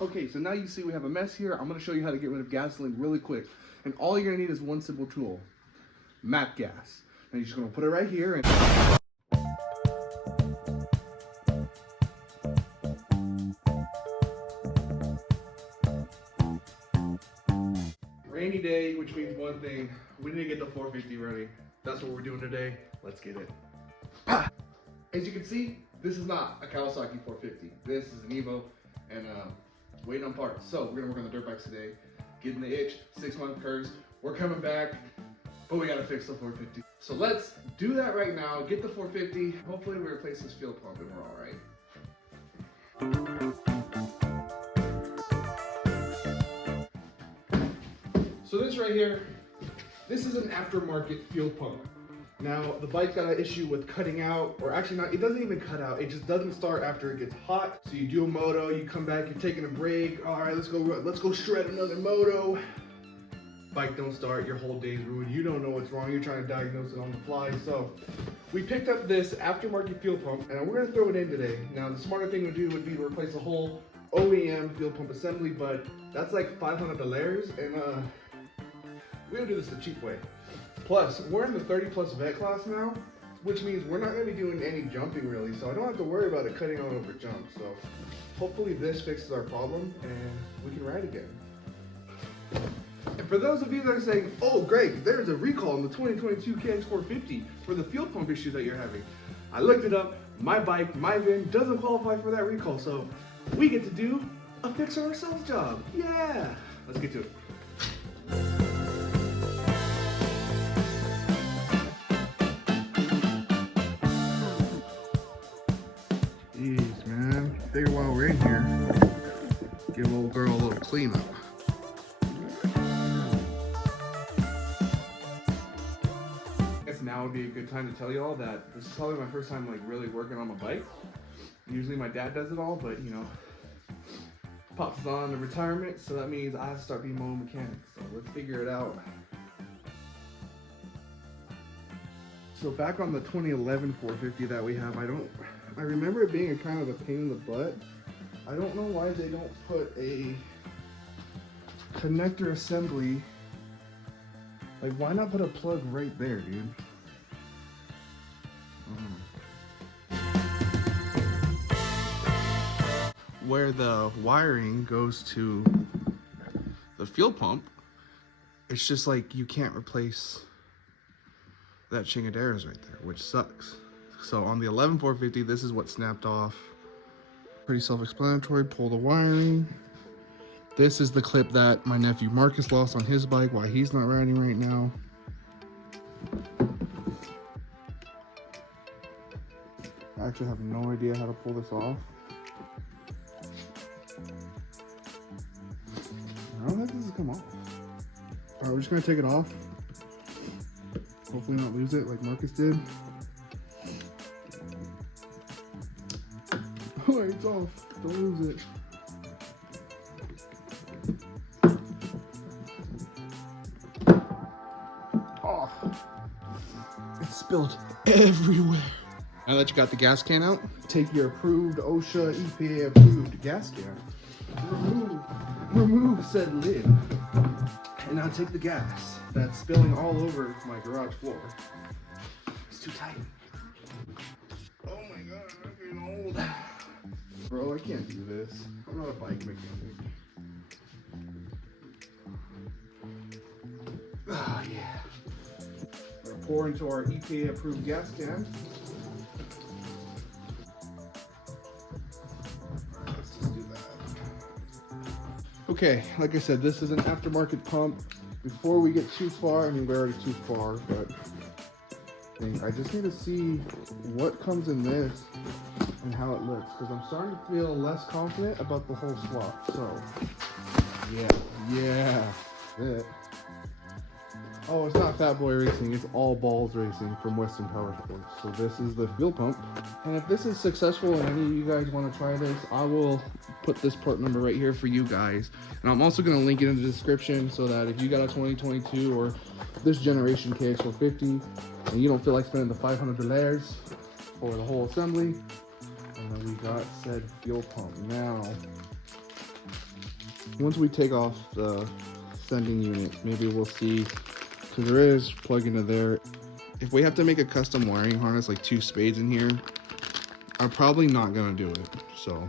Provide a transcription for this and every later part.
Okay, so now you see we have a mess here. I'm gonna show you how to get rid of gasoline really quick. And all you're gonna need is one simple tool, map gas. And you're just gonna put it right here and rainy day, which means one thing, we need to get the 450 ready. That's what we're doing today. Let's get it. As you can see, this is not a Kawasaki 450. This is an Evo, and waiting on parts. So we're gonna work on the dirt bikes today, getting the itch, 6-month curse. We're coming back, but we gotta fix the 450. So let's do that right now, get the 450. Hopefully we replace this fuel pump and we're all right. So this right here, this is an aftermarket fuel pump. Now, the bike got an issue with cutting out, or actually not, it doesn't even cut out, it just doesn't start after it gets hot. So you do a moto, you come back, you're taking a break, all right, let's go shred another moto. Bike don't start, your whole day's ruined, you don't know what's wrong, you're trying to diagnose it on the fly. So we picked up this aftermarket fuel pump, and we're gonna throw it in today. Now, the smarter thing to do would be to replace the whole OEM fuel pump assembly, but that's like $500, and we're gonna do this the cheap way. Plus, we're in the 30+ vet class now, which means we're not gonna be doing any jumping really, so I don't have to worry about it cutting out over jump. So hopefully this fixes our problem and we can ride again. And for those of you that are saying, oh Greg, there's a recall on the 2022 Kx450 for the fuel pump issue that you're having. I looked it up, my bike, my VIN doesn't qualify for that recall, so we get to do a fix it ourselves job. Yeah, let's get to it. Jeez, man. Figure while we're in here, give old girl a little cleanup. I guess now would be a good time to tell you all that this is probably my first time like really working on my bike. Usually my dad does it all, but you know, Pops is on the retirement, so that means I have to start being my own mechanic. So let's figure it out. So back on the 2011 450 that we have, I remember it being a kind of a pain in the butt. I don't know why they don't put a connector assembly. Like, why not put a plug right there, dude? Where the wiring goes to the fuel pump, it's just like you can't replace that chingaderas right there, which sucks. So on the 11 450, this is what snapped off. Pretty self-explanatory. Pull the wiring. This is the clip that my nephew Marcus lost on his bike, why he's not riding right now. I actually have no idea how to pull this off. I don't think this has come off. Alright, we're just gonna take it off. Hopefully not lose it like Marcus did. Alright, it's off. Don't lose it. Oh, it spilled everywhere. Now that you got the gas can out, take your approved OSHA EPA approved gas can. Remove said lid. And now take the gas that's spilling all over my garage floor. It's too tight. Oh my god, I'm getting old. Bro, I can't do this. I'm not a bike mechanic. Oh yeah. We're gonna pour into our EPA approved gas can. Let's just do that. Okay, like I said, this is an aftermarket pump. Before we get too far, I mean, we're already too far, but I just need to see what comes in this and how it looks, because I'm starting to feel less confident about the whole swap. So, yeah, it. Oh, it's not Fat Boy Racing, it's All Balls Racing from Western Power Sports. So this is the fuel pump. And if this is successful and any of you guys want to try this, I will put this part number right here for you guys. And I'm also going to link it in the description so that if you got a 2022 or this generation Kx450 and you don't feel like spending the $500 for the whole assembly, we got said fuel pump. Now, once we take off the sending unit, maybe we'll see, because there is plug into there. If we have to make a custom wiring harness, like 2 spades in here, I'm probably not gonna do it. So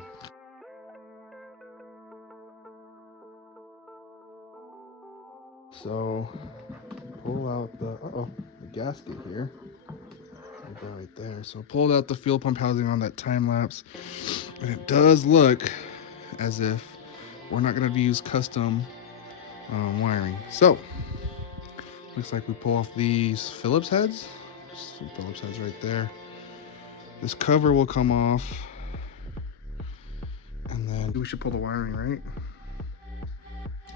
pull out the the gasket here. Go right there. So pulled out the fuel pump housing on that time lapse, and it does look as if we're not going to use custom wiring. So looks like we pull off these Phillips heads. Some Phillips heads right there. This cover will come off, and then we should pull the wiring, right?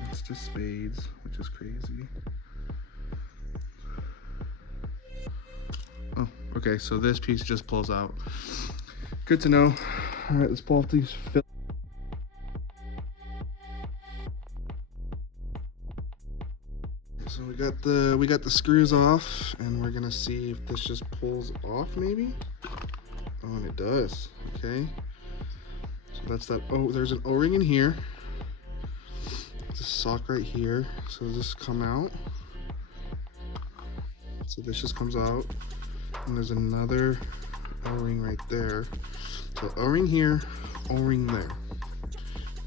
It's just spades, which is crazy. Oh, okay, so this piece just pulls out. Good to know. All right, let's pull off these. So we got the screws off, and we're gonna see if this just pulls off, maybe. Oh, and it does. Okay. So that's that. Oh, there's an O-ring in here. There's a sock right here. So does this come out? So this just comes out. And there's another O-ring right there. So O-ring here, O-ring there.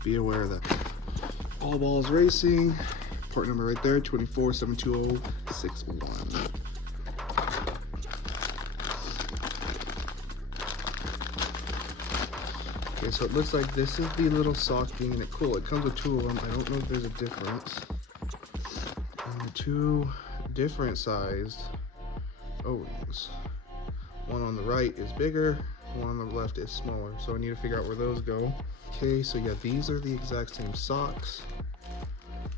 Be aware of that. All balls racing. Part number right there, 2472061. Okay, so it looks like this is the little sock being in it. Cool, it comes with 2 of them. I don't know if there's a difference. And 2 different sized O-rings. One on the right is bigger, one on the left is smaller. So I need to figure out where those go. Okay, so yeah, these are the exact same socks.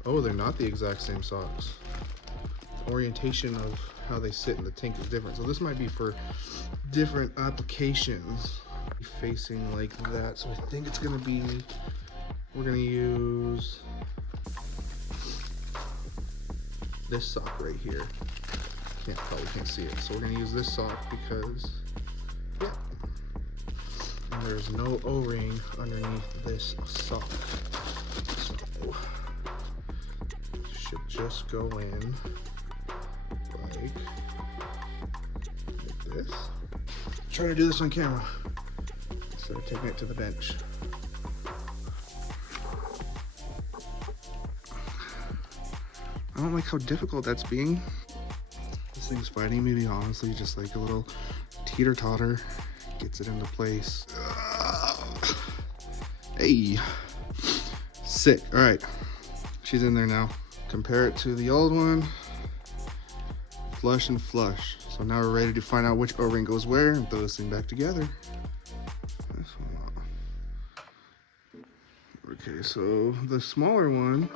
Oh, they're not the exact same socks. Orientation of how they sit in the tank is different. So this might be for different applications. Facing like that. So I think it's gonna be, we're gonna use this sock right here. Probably can't see it. So we're gonna use this sock because, yeah, and there's no O-ring underneath this sock. So should just go in like this. I'm trying to do this on camera instead of taking it to the bench. I don't like how difficult that's being. This thing's fighting me, honestly, just like a little teeter-totter. Gets it into place. Hey, sick. All right, she's in there now. Compare it to the old one. Flush and flush. So now we're ready to find out which O-ring goes where and throw this thing back together. This one. Okay, so the smaller one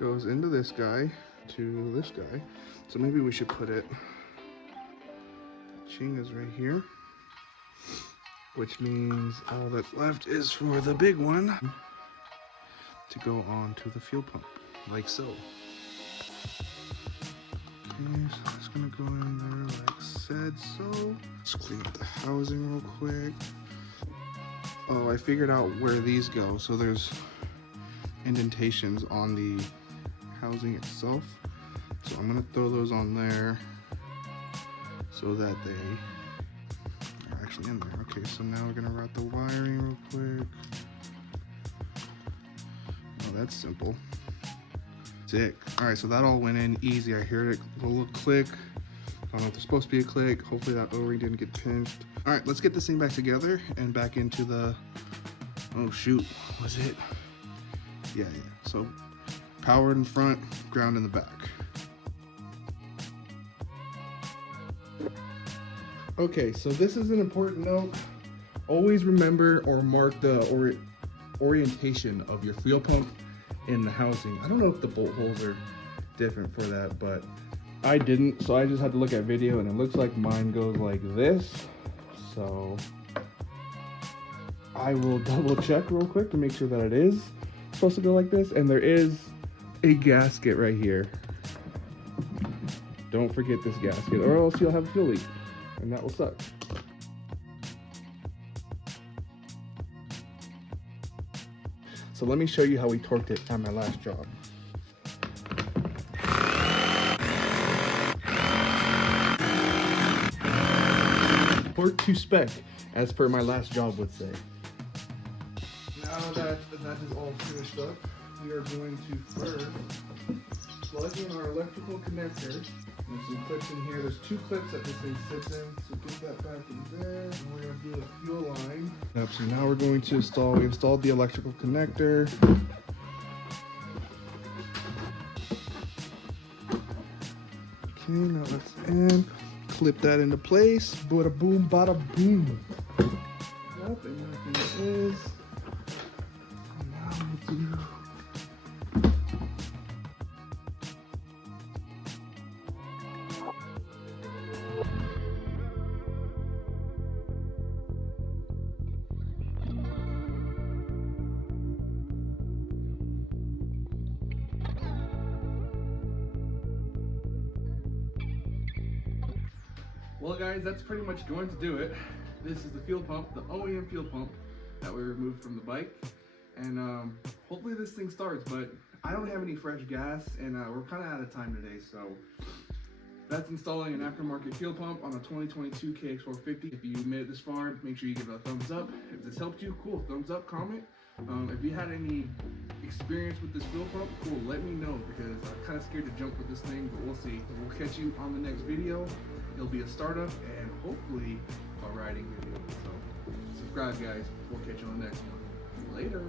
goes into this guy to this guy. So maybe we should put it, ching is right here, which means all that's left is for the big one to go on to the fuel pump, like so. Okay, so it's gonna go in there like said so. Let's clean up the housing real quick. Oh, I figured out where these go. So there's indentations on the housing itself. So I'm gonna throw those on there so that they are actually in there. Okay, so now we're gonna route the wiring real quick. Oh, that's simple. Sick. All right, so that all went in easy. I heard it, a little click. I don't know if there's supposed to be a click. Hopefully that O-ring didn't get pinched. All right, let's get this thing back together and back into the, oh shoot, was it? Yeah. So powered in front, ground in the back. Okay, so this is an important note. Always remember or mark the orientation of your fuel pump in the housing. I don't know if the bolt holes are different for that, but I didn't, so I just had to look at video, and it looks like mine goes like this. So I will double check real quick to make sure that it is supposed to go like this, and there is a gasket right here. Don't forget this gasket, or else you'll have a fuel leak, and that will suck. So let me show you how we torqued it on my last job. Torque to spec, as per my last job would say. Now that is all finished up, we are going to first plug in our electrical connector. There's some clips in here. There's 2 clips that this thing sits in. So get that back in there. And we're going to do a fuel line. So now we're going to we installed the electrical connector. Okay, now that's in. Clip that into place. Bada boom, bada boom. Yep, and everything is. Now we'll do. Well guys, that's pretty much going to do it. This is the fuel pump, the OEM fuel pump that we removed from the bike. And hopefully this thing starts, but I don't have any fresh gas and we're kind of out of time today. So that's installing an aftermarket fuel pump on a 2022 Kx450. If you made it this far, make sure you give it a thumbs up. If this helped you, cool, thumbs up, comment. If you had any experience with this fuel pump, cool, let me know because I'm kind of scared to jump with this thing, but we'll see. We'll catch you on the next video. It'll be a startup and hopefully a riding video. So subscribe guys, we'll catch you on the next one. Later.